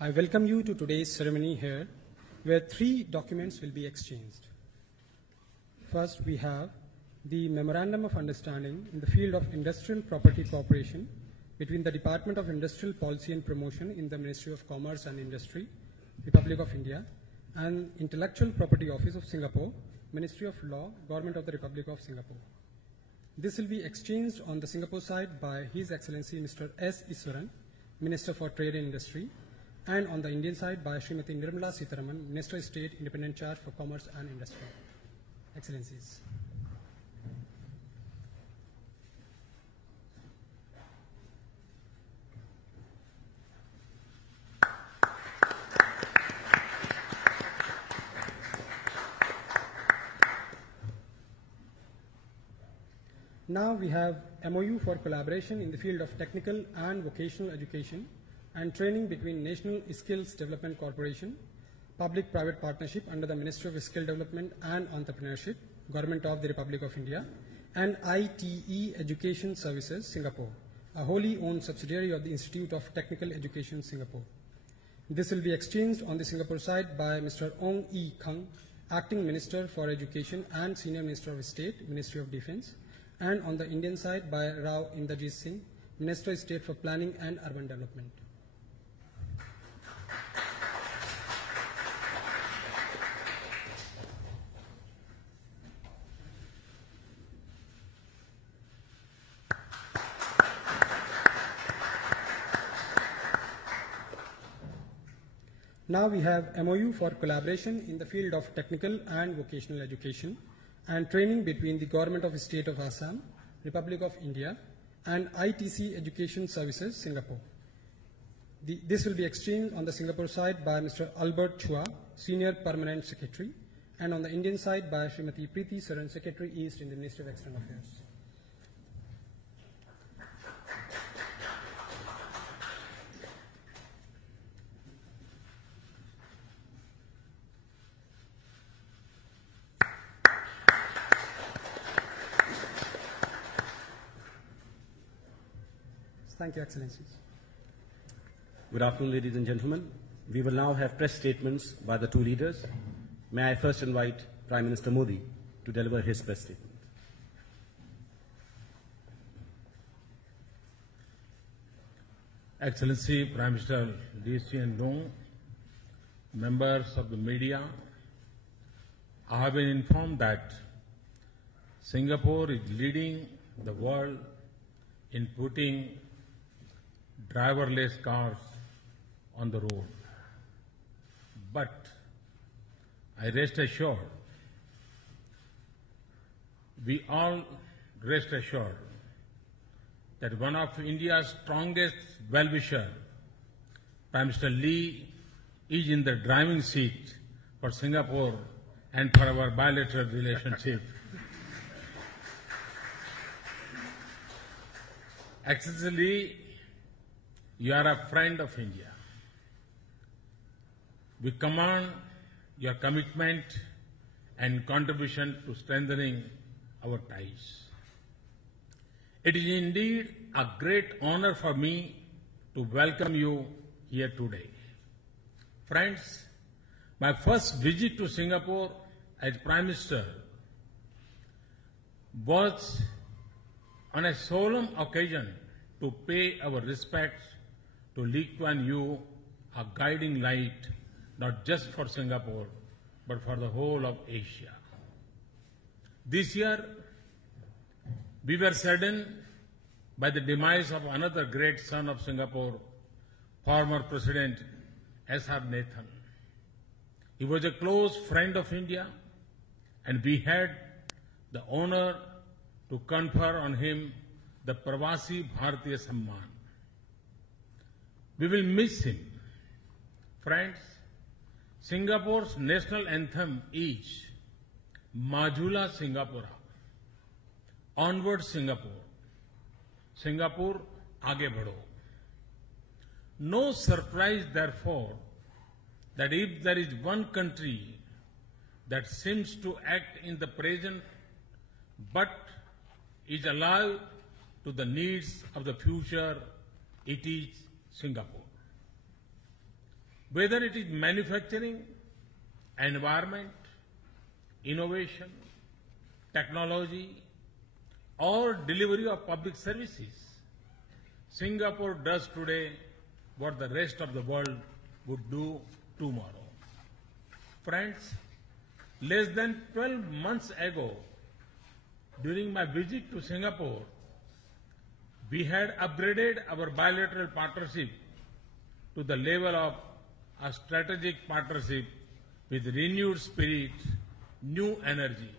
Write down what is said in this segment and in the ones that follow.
I welcome you to today's ceremony here, where 3 documents will be exchanged. First, we have the Memorandum of Understanding in the field of Industrial Property Cooperation between the Department of Industrial Policy and Promotion in the Ministry of Commerce and Industry, Republic of India, and Intellectual Property Office of Singapore, Ministry of Law, Government of the Republic of Singapore. This will be exchanged on the Singapore side by His Excellency Mr. S. Iswaran, Minister for Trade and Industry, and on the Indian side by Srimati Nirmala Sitharaman, Minister of State, Independent Charge for Commerce and Industry. Excellencies. Now we have MOU for collaboration in the field of technical and vocational education and training between National Skills Development Corporation, Public-Private Partnership under the Ministry of Skill Development and Entrepreneurship, Government of the Republic of India, and ITE Education Services, Singapore, a wholly owned subsidiary of the Institute of Technical Education, Singapore. This will be exchanged on the Singapore side by Mr. Ong E. Kang, Acting Minister for Education and Senior Minister of State, Ministry of Defence, and on the Indian side by Rao Inderjit Singh, Minister of State for Planning and Urban Development. Now we have MOU for collaboration in the field of technical and vocational education and training between the Government of the State of Assam, Republic of India, and ITC Education Services, Singapore. This will be exchanged on the Singapore side by Mr. Albert Chua, Senior Permanent Secretary, and on the Indian side by Srimati Preeti Saran, Secretary East in the Ministry of External Affairs. Thank you, Excellencies. Good afternoon, ladies and gentlemen. We will now have press statements by the 2 leaders. May I first invite Prime Minister Modi to deliver his press statement. Excellency Prime Minister Lee Hsien Loong, members of the media, I have been informed that Singapore is leading the world in putting driverless cars on the road. But I rest assured, we all rest assured that one of India's strongest well-wisher, Prime Minister Lee, is in the driving seat for Singapore and for our bilateral relationship. Excellency Lee, you are a friend of India. We commend your commitment and contribution to strengthening our ties. It is indeed a great honor for me to welcome you here today. Friends, my first visit to Singapore as Prime Minister was on a solemn occasion to pay our respects to Lee Kuan Yew, a guiding light not just for Singapore, but for the whole of Asia. This year, we were saddened by the demise of another great son of Singapore, former President S.R. Nathan. He was a close friend of India, and we had the honor to confer on him the Pravasi Bharatiya Samman. We will miss him. Friends, Singapore's national anthem is Majulah Singapura, Onward Singapore, Singapore Aage Badho. No surprise, therefore, that if there is one country that seems to act in the present but is alive to the needs of the future, it is Singapore. Whether it is manufacturing, environment, innovation, technology, or delivery of public services, Singapore does today what the rest of the world would do tomorrow. Friends, less than 12 months ago, during my visit to Singapore, we had upgraded our bilateral partnership to the level of a strategic partnership with renewed spirit, new energy,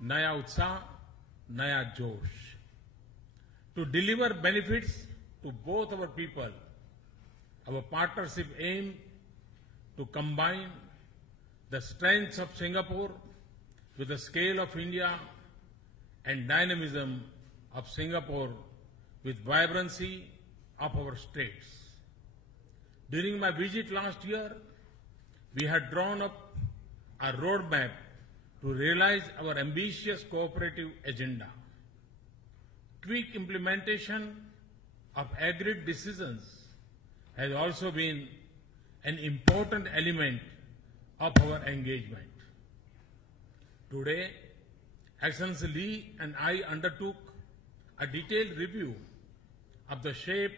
naya utsaah, naya josh. To deliver benefits to both our people, our partnership aimed to combine the strengths of Singapore with the scale of India and dynamism of Singapore with vibrancy of our states. During my visit last year, we had drawn up a roadmap to realize our ambitious cooperative agenda. Quick implementation of agreed decisions has also been an important element of our engagement. Today, Excellency Lee and I undertook a detailed review of the shape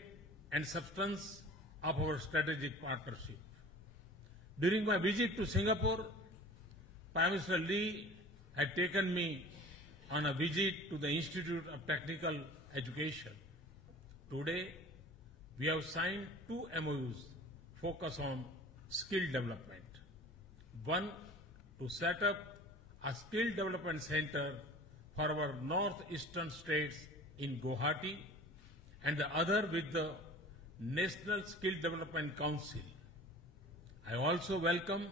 and substance of our strategic partnership. During my visit to Singapore, Prime Minister Lee had taken me on a visit to the Institute of Technical Education. Today, we have signed 2 MOUs focused on skill development. One, to set up a skill development center for our northeastern states in Guwahati, and the other with the National Skill Development Council. I also welcome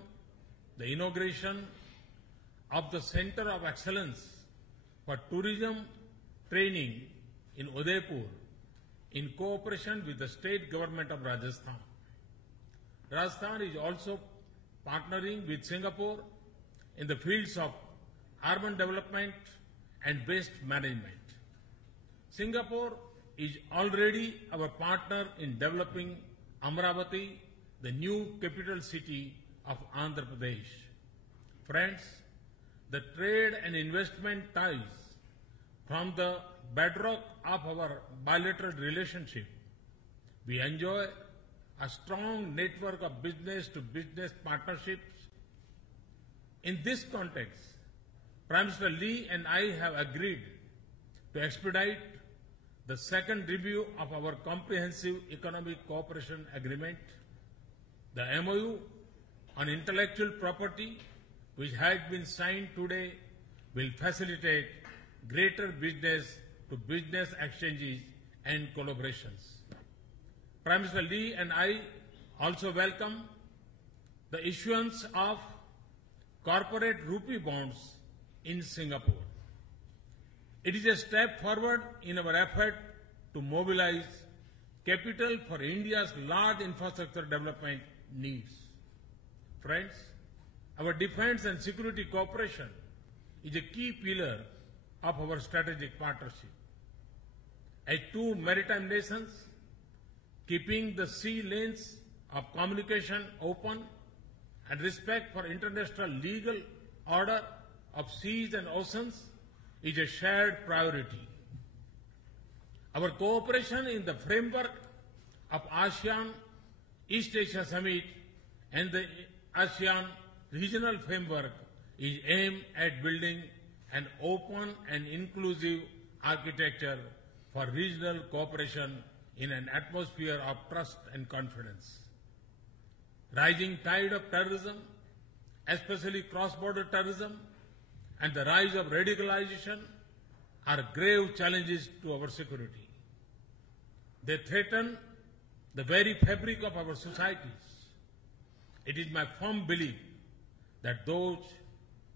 the inauguration of the Center of Excellence for Tourism Training in Udaipur in cooperation with the state government of Rajasthan. Rajasthan is also partnering with Singapore in the fields of urban development and waste management. Singapore is already our partner in developing Amaravati, the new capital city of Andhra Pradesh. Friends, the trade and investment ties from the bedrock of our bilateral relationship. We enjoy a strong network of business-to-business partnerships. In this context, Prime Minister Lee and I have agreed to expedite the second review of our Comprehensive Economic Cooperation Agreement. The MOU on intellectual property, which has been signed today, will facilitate greater business-to-business exchanges and collaborations. Prime Minister Lee and I also welcome the issuance of corporate rupee bonds in Singapore. It is a step forward in our effort to mobilize capital for India's large infrastructure development needs. Friends, our defense and security cooperation is a key pillar of our strategic partnership. As 2 maritime nations, keeping the sea lanes of communication open and respect for international legal order of seas and oceans is a shared priority. Our cooperation in the framework of ASEAN East Asia Summit and the ASEAN Regional Framework is aimed at building an open and inclusive architecture for regional cooperation in an atmosphere of trust and confidence. Rising tide of terrorism, especially cross-border terrorism, and the rise of radicalization are grave challenges to our security. They threaten the very fabric of our societies. It is my firm belief that those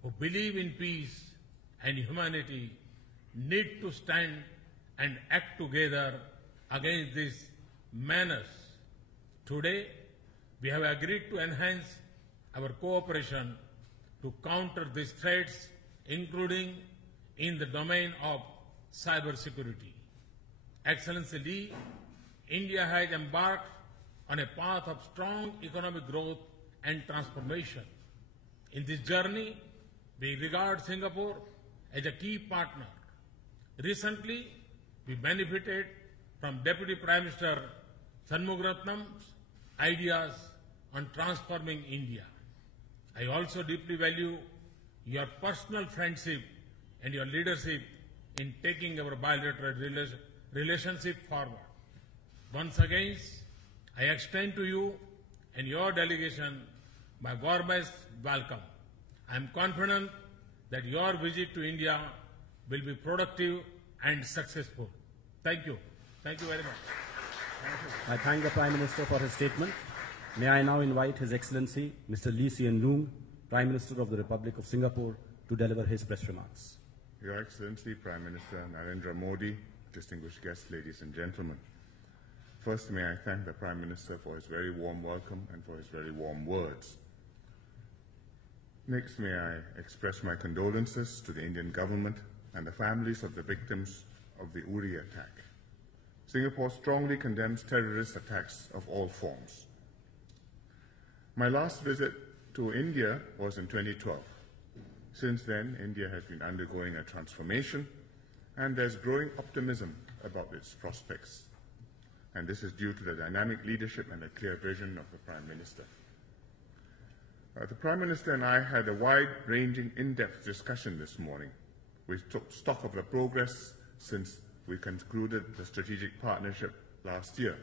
who believe in peace and humanity need to stand and act together against these menace. Today, we have agreed to enhance our cooperation to counter these threats, including in the domain of cybersecurity. Excellency Lee, India has embarked on a path of strong economic growth and transformation. In this journey, we regard Singapore as a key partner. Recently, we benefited from Deputy Prime Minister Shanmugaratnam's ideas on transforming India. I also deeply value your personal friendship and your leadership in taking our bilateral relationship forward. Once again, I extend to you and your delegation my warmest welcome. I am confident that your visit to India will be productive and successful. Thank you. Thank you very much. I thank the Prime Minister for his statement. May I now invite His Excellency Mr. Lee Hsien Loong, Prime Minister of the Republic of Singapore, to deliver his press remarks. Your Excellency, Prime Minister Narendra Modi, distinguished guests, ladies and gentlemen. First, may I thank the Prime Minister for his very warm welcome and for his very warm words. Next, may I express my condolences to the Indian government and the families of the victims of the Uri attack. Singapore strongly condemns terrorist attacks of all forms. My last visit to India was in 2012. Since then, India has been undergoing a transformation, and there's growing optimism about its prospects. And this is due to the dynamic leadership and the clear vision of the Prime Minister. The Prime Minister and I had a wide-ranging, in-depth discussion this morning. We took stock of the progress since we concluded the strategic partnership last year.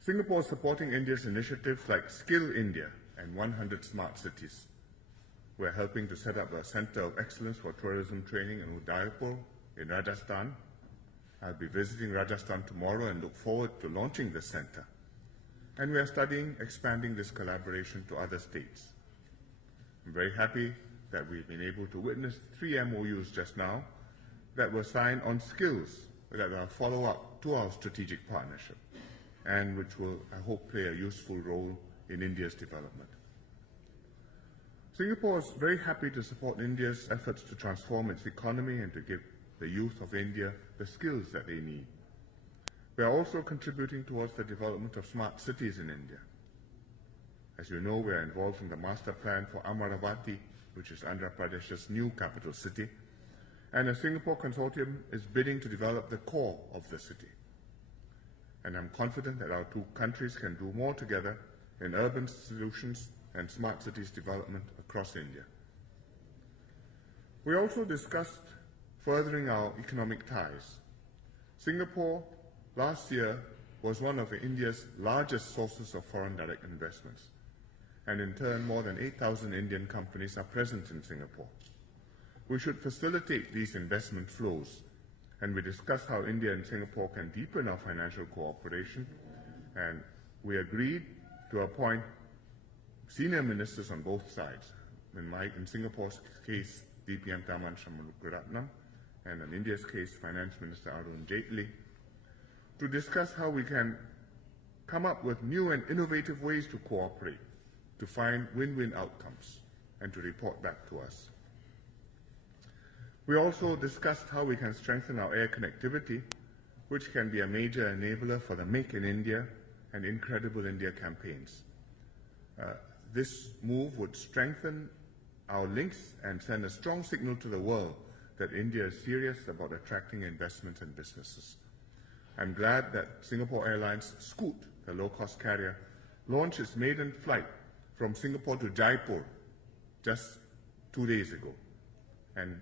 Singapore is supporting India's initiatives like Skill India and 100 Smart Cities. We're helping to set up a Center of Excellence for Tourism Training in Udaipur in Rajasthan. I'll be visiting Rajasthan tomorrow and look forward to launching this center. And we are studying expanding this collaboration to other states. I'm very happy that we've been able to witness 3 MOUs just now that were signed on skills that are a follow-up to our strategic partnership and which will, I hope, play a useful role in India's development. Singapore is very happy to support India's efforts to transform its economy and to give the youth of India the skills that they need. We are also contributing towards the development of smart cities in India. As you know, we are involved in the master plan for Amaravati, which is Andhra Pradesh's new capital city, and a Singapore consortium is bidding to develop the core of the city. And I'm confident that our two countries can do more together in urban solutions and smart cities development across India. We also discussed furthering our economic ties. Singapore last year was one of India's largest sources of foreign direct investments, and in turn more than 8,000 Indian companies are present in Singapore. We should facilitate these investment flows, and we discussed how India and Singapore can deepen our financial cooperation, and we agreed to appoint senior ministers on both sides. In Singapore's case, DPM Tharman Shanmugaratnam, and in India's case, Finance Minister Arun Jaitley, to discuss how we can come up with new and innovative ways to cooperate, to find win-win outcomes, and to report back to us. We also discussed how we can strengthen our air connectivity, which can be a major enabler for the Make in India and Incredible India campaigns. This move would strengthen our links and send a strong signal to the world that India is serious about attracting investments and businesses. I'm glad that Singapore Airlines Scoot, the low-cost carrier, launched its maiden flight from Singapore to Jaipur just 2 days ago. And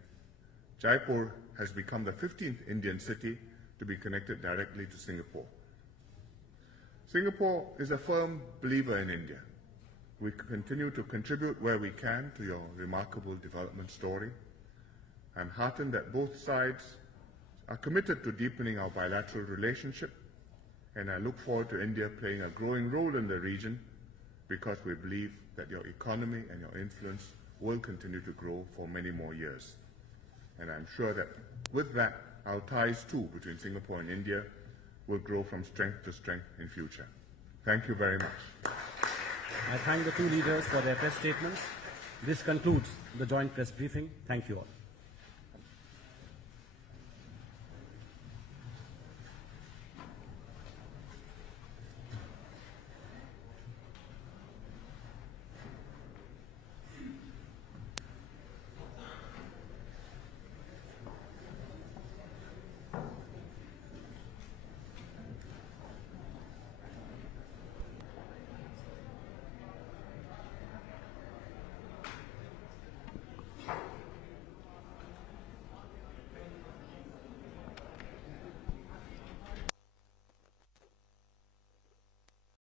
Jaipur has become the 15th Indian city to be connected directly to Singapore. Singapore is a firm believer in India. We continue to contribute where we can to your remarkable development story. I'm heartened that both sides are committed to deepening our bilateral relationship, and I look forward to India playing a growing role in the region because we believe that your economy and your influence will continue to grow for many more years. And I'm sure that with that, our ties too between Singapore and India will grow from strength to strength in future. Thank you very much. I thank the two leaders for their press statements. This concludes the joint press briefing. Thank you all.